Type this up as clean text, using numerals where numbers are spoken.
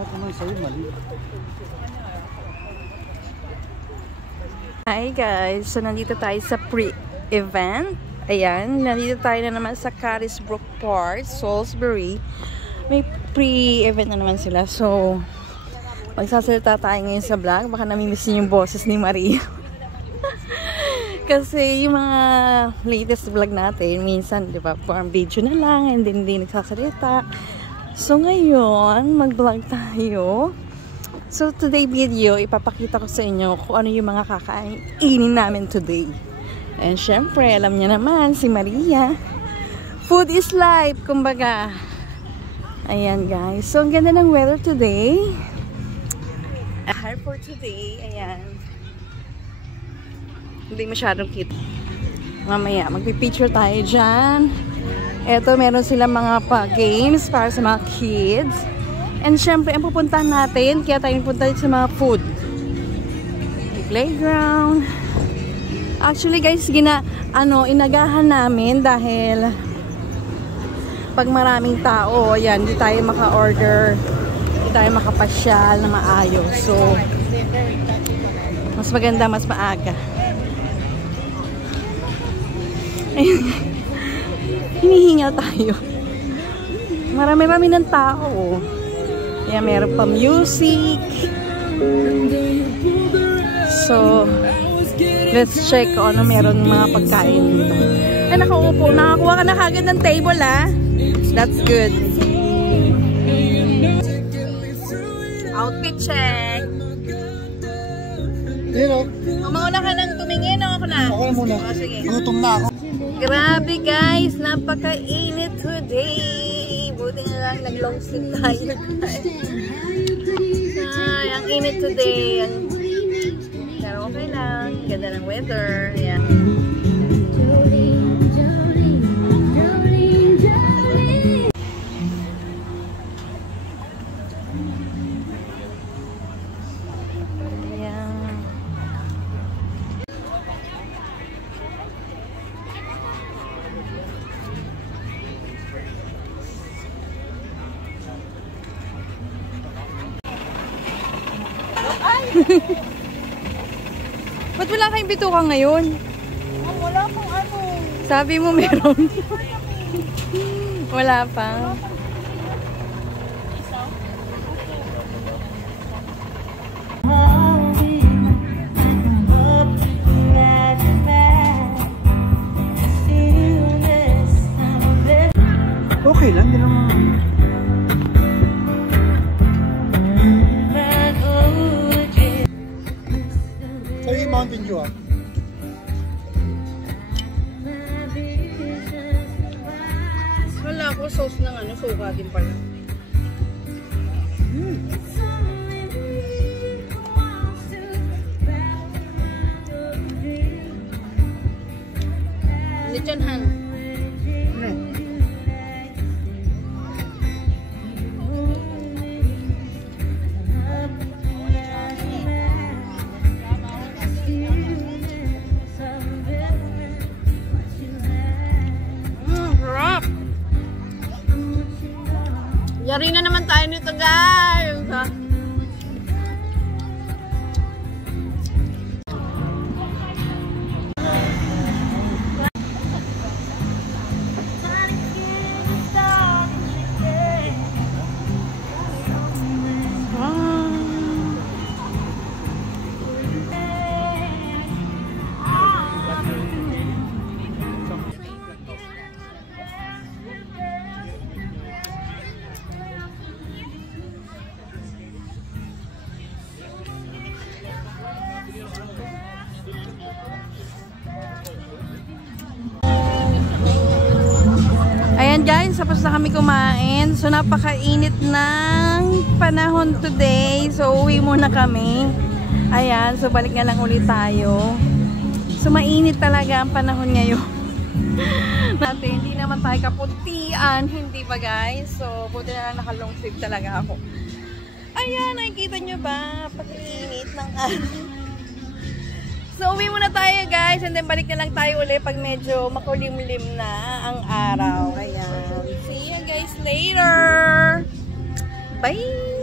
Lahat naman sa'yo mali. Hi guys! So nandito tayo sa pre-event. Ayan, nandito tayo na naman sa Carisbrooke Park, Salisbury. May pre-event na naman sila. So, magsasalita tayo ngayon sa vlog. Baka namimiss niyo yung boses ni Maria. Kasi yung mga latest vlog natin, minsan, di ba, parang video na lang, and then hindi nagsasalita. So ngayon, mag-vlog tayo. So today video, ipapakita ko sa inyo kung ano yung mga kakainin namin today. And syempre, alam niya naman, si Maria. Food is life, kumbaga. Ayan guys. So ang ganda ng weather today. For today, ayan. Hindi masyadong cute. Mamaya, magpipicture tayo dyan. Eto, meron silang mga games para sa mga kids. And syempre, ang pupuntahan natin, kaya tayo pupunta sa mga food. Playground. Actually guys, inagahan namin dahil pag maraming tao, ayan, hindi tayo maka-order, hindi tayo makapasyal na maayos. So, mas maganda, mas maaga. Ayun. Hinihingal tayo. Marami-rami ng tao. Kaya meron pa music. So, let's check kung ano meron mga pagkain dito. Ay, nakaupo. Nakakuha ka na kagad ng table, ah. That's good. Outfit check. Mauna ka nang tumingin, o ako na? Ako na muna. Oh, sige. Gutom na ako. Grabe guys, napakainit today. Buti na lang nag-long sleeve tayo. Ay, ang init today. Pero okay lang. Ganda ng weather. Ayan. Ba't wala kayong bituka ngayon? Oh, wala pang ano. Sabi mo meron. Wala pa. Okay lang, din naman. Mountain Dew, ah. Wala ko sauce ng suka din pala. Lechonhan. Yari na naman tayo nito guys. Ayan guys, tapos na kami kumain. So napakainit ng panahon today. So uwi muna kami. Ayan, so balik na lang ulit tayo. So mainit talaga ang panahon ngayon. Natin, hindi naman tayo kaputian. Hindi ba guys? So buti na lang naka-long sleeve talaga ako. Ayan, nakikita nyo ba? Pag-init ng So, uwi muna tayo guys, and then balik na lang tayo ulit pag medyo makulimlim na ang araw. Ayan. See you guys later! Bye!